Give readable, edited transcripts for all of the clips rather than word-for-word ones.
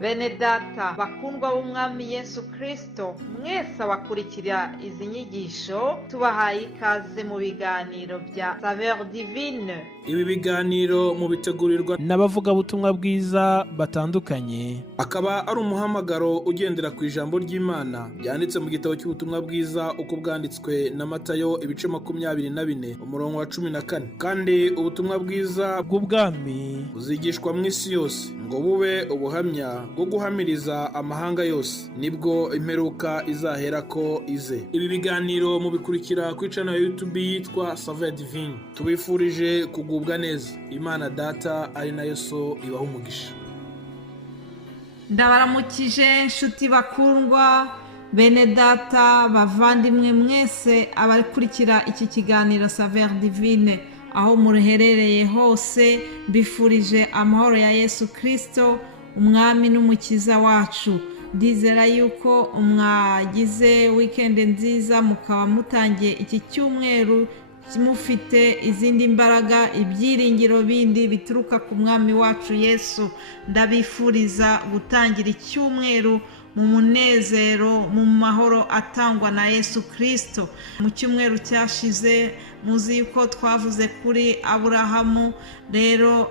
Bene data bakundwa b'umwami Yesu Kristo, mwese abakurikira izi nyigisho tubahaye ikaze mu biganiro bya Saveur Divine. Ibi biganiro mu bitegurirwa n'abavugabutumwa bwiza batandukanye, akaba ari umuhamagaro ugendera ku ijambo ry'Imana byanditse mu gitabo cy'ubutumwa bwiza uko bwanditswe na Matayo ibice 24 umurongo wa 14. Kandi ubutumwa bwiza bw'ubwami buzigishwa mu isi yose ngo bube ubuhamya bwo guhamiriza amahanga yose, nibwo imperuka izahera ko ize. Ibi biganiro mubikurikira ku channel ya YouTube yitwa Saveur Divine. Tubifurije kugubwa neza. Imana Data ari nayo so ibaho umugisha. Ndabaramukije nshuti bakundwa, bene data bavandimwe mwese abakurikira iki kiganiro Saveur Divine, aho muherereye hose bifurije amahoro ya Yesu Kristo, umwami n'umukiza wacu. Ndizera yuko mwagize weekend nziza, mukaba mutangiye iki cyumweru mufite izindi mbaraga, ibyiringiro bindi bituruka ku mwami wacu Yesu. Ndabifuriza gutangira icyumweru mu munezero, mu mahoro atangwa na Yesu Kristo. Mu cyumweru cyashize muzi yuko twavuze kuri Aburahamu, rero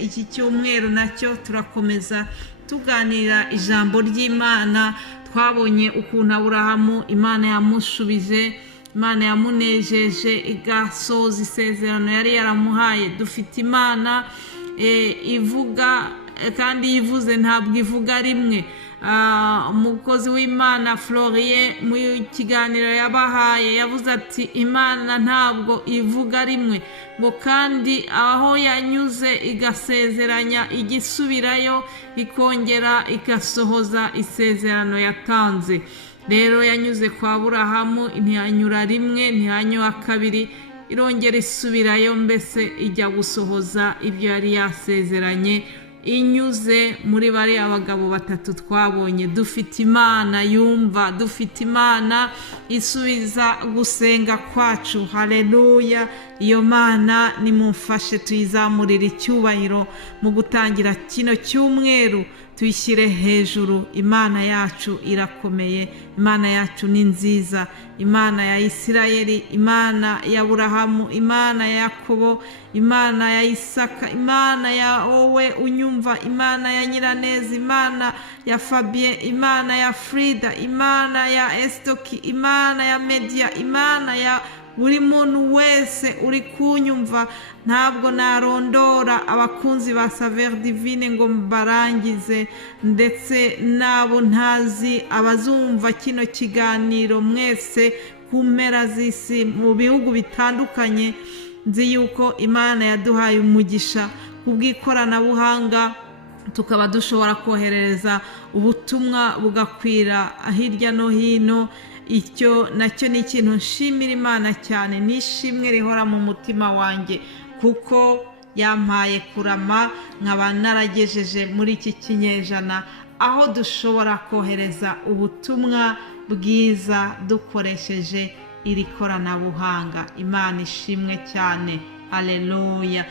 iki cyumweru nacyo turakomeza tuganira ijambo ry'Imana. Twabonye ukuntu Aburahamu Imana yamushubije, Imana yamunejeje igasoza isezerano yari yaramuhaye. Dufite Imana ivuga, kandi yivuze ntabwo ivuga rimwe. Umukozi w'Imana Florien mu kiganiro yabahaye yavuze ati Imana ntabwo ivuga rimwe, ngo kandi aho yanyuze igasezeranya igisubirayo ikongera igasohoza isezerano yatanze. Rero yanyuze kwa Aburahamu, ntiyanyura rimwe, ntiyanyura kabiri, irongera isubirayo, mbese ijya gusohoza ibyo yari yasezeranye inyuze muri bari abagabo batatu twabonye. Dufite Imana yumva, dufite Imana isubiza gusenga kwacu. Haleluya! Iyo Mana nimumfashe tuyizamurire icyubahiro mu gutangira kino cyumweru, tuyishyire hejuru. Imana yacu irakomeye, Imana yacu ni nziza, Imana ya Isirayeli, Imana ya Aburahamu, Imana ya Yakobo, Imana ya Isaka, Imana ya wowe unyumva, Imana ya Nyiraneza, Imana ya Fabien, Imana ya Frida, Imana ya Estoki, Imana ya Media, Imana ya buri muntu wese uri kunyumva. Ntabwo narondora abakunzi ba Saveur Divine ngo barangize, ndetse nabo ntazi abazumva kino kiganiro mwese ku mpera z'isi mu bihugu bitandukanye. Nzi yuko Imana yaduhaye umugisha kubw'ikoranabuhanga, tukaba dushobora koherereza ubutumwa bugakwira hirya no hino. Icyo nacyo ni ikintu nshimira Imana cyane, nishimwe rihora mu mutima wanjye, kuko yampaye kurama nkaba naragejeje muri iki kinyejana aho dushobora kohereza ubutumwa bwiza dukoresheje iri koranabuhanga. Imana ishimwe cyane. Haleluya!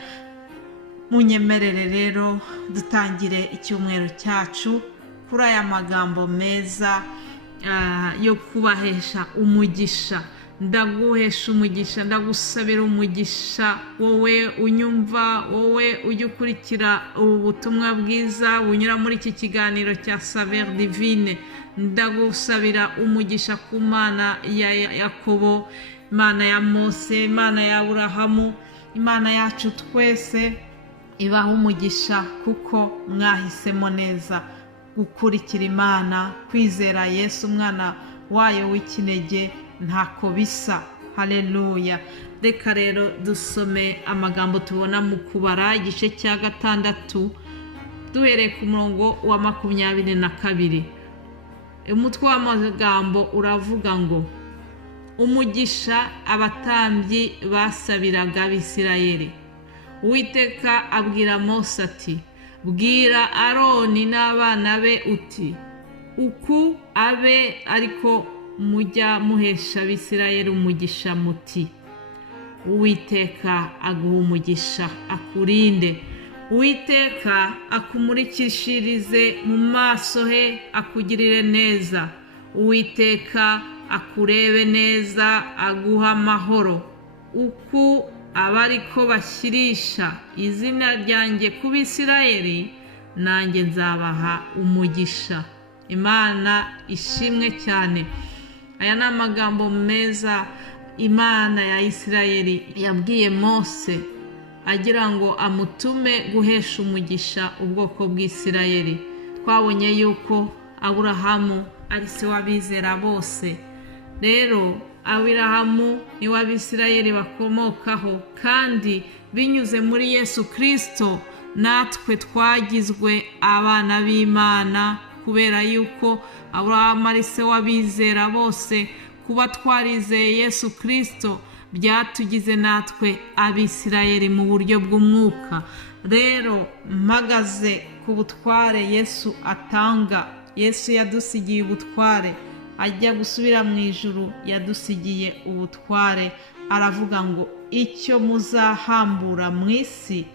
Munyemerere rero dutangire icyumweru cyacu kuri aya magambo meza yo kubahesha umugisha. Ndaguhesha umugisha, ndagusabira umugisha, wowe unyumva, wowe ujya ukurikira ubu butumwa bwiza bunyura muri iki kiganiro cya Saveur Divine. Ndagusabira umugisha ku Mana ya Yakobo, Imana ya Mose, Imana ya Aburahamu, Imana yacu twese ibaho umugisha, kuko mwahisemo neza gukurikira Imana, kwizera Yesu umwana wayo w'ikinege ntako bisa. Haleluya! Reka rero dusome amagambo tubona mu Kubara igice cya 6 duhereye ku murongo wa 22. Umutwe w'amagambo uravuga ngo umugisha abatambyi basabiraga Abisirayeli. Uwiteka abwira Mose ati bwira Aroni n'abana be uti uku abe ariko mujya muhesha Abisirayeli umugisha muti Uwiteka aguha umugisha akurinde, Uwiteka akumurikishirize mu maso he akugirire neza. Uwiteka akurebe neza aguha amahoro. Uku abariko bashyirisha izina ryanjye ku Bisirayeli, nanjye nzabaha umugisha. Imana ishimwe cyane. Aya ni amagambo meza Imana ya Isirayeli yabwiye Mose agira ngo amutume guhesha umugisha ubwoko bw'Isirayeli. Twabonye yuko Aburahamu ari se w'abizera bose. Rero Aburahamu ni w'Abisirayeli bakomokaho, kandi binyuze muri Yesu Kristo natwe twagizwe abana b'Imana, kubera yuko Aburahamu ari se w'abizera bose. Kuba twarizeye Yesu Kristo byatugize natwe Abisirayeli mu buryo bw'umwuka. Rero mpagaze ku butware Yesu atanga. Yesu yadusigiye ubutware, ajya gusubira mu ijuru yadusigiye ubutware. Aravuga ngo icyo muzahambura mu isi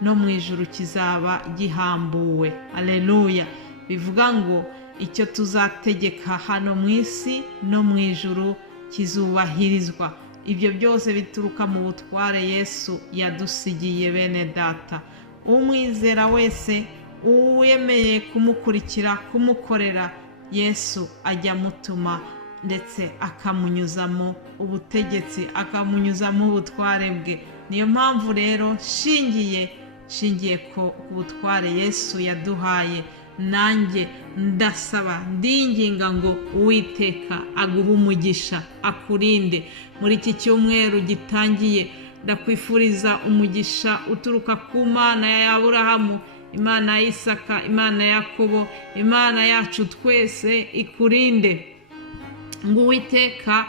no mu ijuru kizaba gihambuwe. Haleluya. Bivuga ngo icyo tuzategeka hano mu isi no mu ijuru kizubahirizwa. Ibyo byose bituruka mu butware Yesu yadusigiye. Bene data, umwizera wese uwemeye kumukurikira, kumukorera, Yesu ajya amutuma ndetse akamunyuzamo ubutegetsi, akamunyuzamo ubutware bwe. Niyo mpamvu rero shingiye ku butware Yesu yaduhaye, nanjye ndasaba ndinginga ngo Uwiteka aguhe umugisha, akurinde. Muri iki cyumweru gitangiye ndakwifuriza umugisha uturuka ku Mana ya Aburahamu, Imana ya Isaka, Imana ya Yakobo, Imana yacu twese ikurinde. Ngo Uwiteka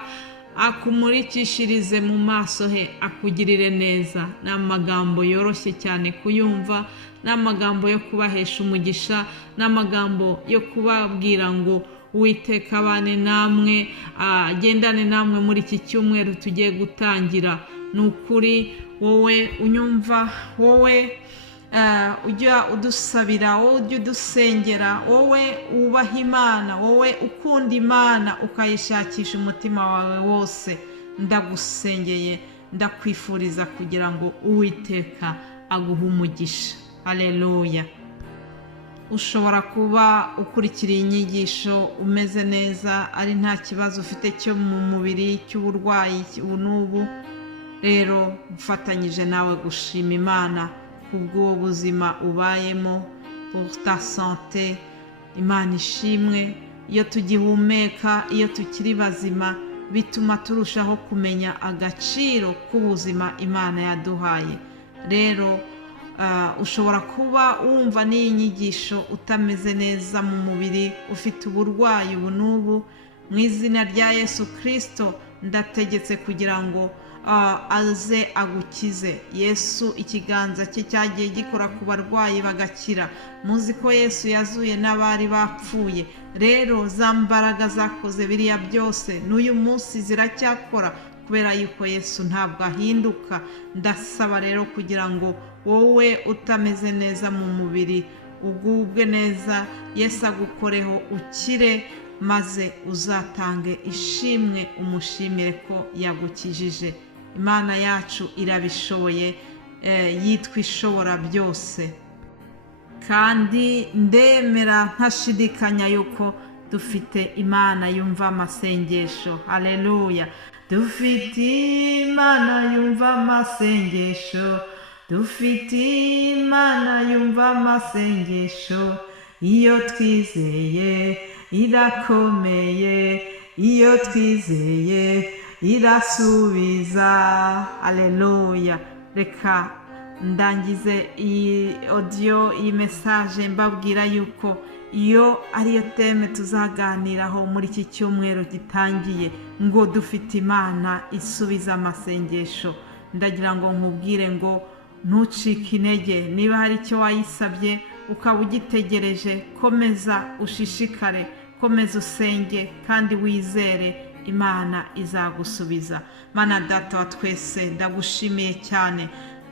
akumurikishirize mu maso he akugirire neza. Ni amagambo yoroshye cyane kuyumva, ni amagambo yo kubahesha umugisha, ni amagambo yo kubabwira ngo Uwiteka abane namwe, agendane namwe muri iki cyumweru tugiye gutangira. Ni ukuri wowe unyumva, wowe ujya udusabira, wowe ujya udusengera, wowe wubaha Imana, wowe ukunda Imana ukayishakisha umutima wawe wose, ndagusengeye, ndakwifuriza kugira ngo Uwiteka aguhe umugisha. Haleluya. Ushobora kuba ukurikiriye inyigisho umeze neza, ari nta kibazo ufite cyo mu mubiri cy'uburwayi ubu n'ubu. Rero mfatanyije nawe gushima Imana kubw'uwo buzima ubayemo, pour ta santé. Imana ishimwe. Iyo tugihumeka, iyo tukiri bazima, bituma turushaho kumenya agaciro k'ubuzima Imana yaduhaye. Rero ushobora kuba wumva n'iyi nyigisho utameze neza mu mubiri, ufite uburwayi ubu n'ubu. Mu izina rya Yesu Kristo ndategetse kugira ngo aze agukize. Yesu ikiganza cye cyagiye gikora ku barwayi bagakira. Muzi ko Yesu yazuye n'abari bapfuye. Rero za mbaraga zakoze biriya byose n'uyu munsi ziracyakora, kubera yuko Yesu ntabwo ahinduka. Ndasaba rero kugira ngo wowe utameze neza mu mubiri ugubwe neza, Yesu agukoreho ukire, maze uzatange ishimwe, umushimire ko yagukijije. Imana yacu irabishoboye, yitwa ishobora byose, kandi ndemera ntashidikanya yuko dufite Imana yumva amasengesho. Haleluya. Dufite Imana yumva amasengesho, dufite Imana yumva amasengesho. Iyo twizeye irakomeye, iyo twizeye irasubiza. Haleluya. Reka ndangize iyi audio, iyi message mbabwira yuko iyo ariyo teme tuzaganiraho muri iki cyumweru gitangiye, ngo dufite Imana isubiza amasengesho. Ndagira ngo nkubwire ngo ntucike intege. Niba hari icyo wayisabye ukaba ugitegereje, komeza ushishikare, komeza usenge kandi wizere, Imana izagusubiza. Mana Data wa twese, ndagushimiye cyane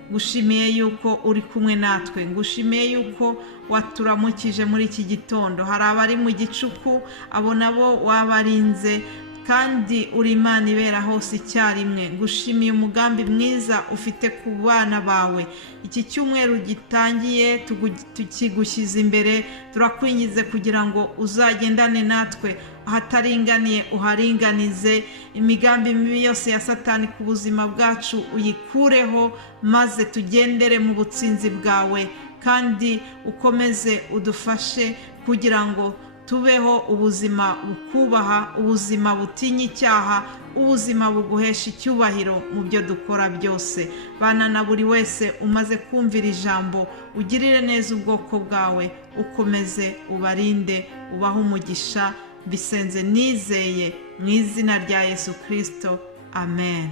ngushimiye yuko uri kumwe natwe, ngushimiye yuko waturamukije muri iki gitondo. Hari abari mu gicuku, abo nabo wabarinze, kandi uri Imana ibera hose icyarimwe. Ngushimiye umugambi mwiza ufite ku bana bawe. Iki cyumweru gitangiye tukigushyize imbere, turakwingize kugira ngo uzagendane natwe, ahataringaniye uharinganize, imigambi mibi yose ya Satani ku buzima bwacu uyikureho, maze tugendere mu butsinzi bwawe, kandi ukomeze udufashe kugira ngo tubeho ubuzima bukubaha, ubuzima butinya icyaha, ubuzima buguhesha icyubahiro mu byo dukora byose. Bana na buri wese umaze kumvira ijambo, ugirire neza ubwoko bwawe, ukomeze ubarinde, ubahe umugisha. Bisenze nizeye mu izina rya Yesu Kristo, amen.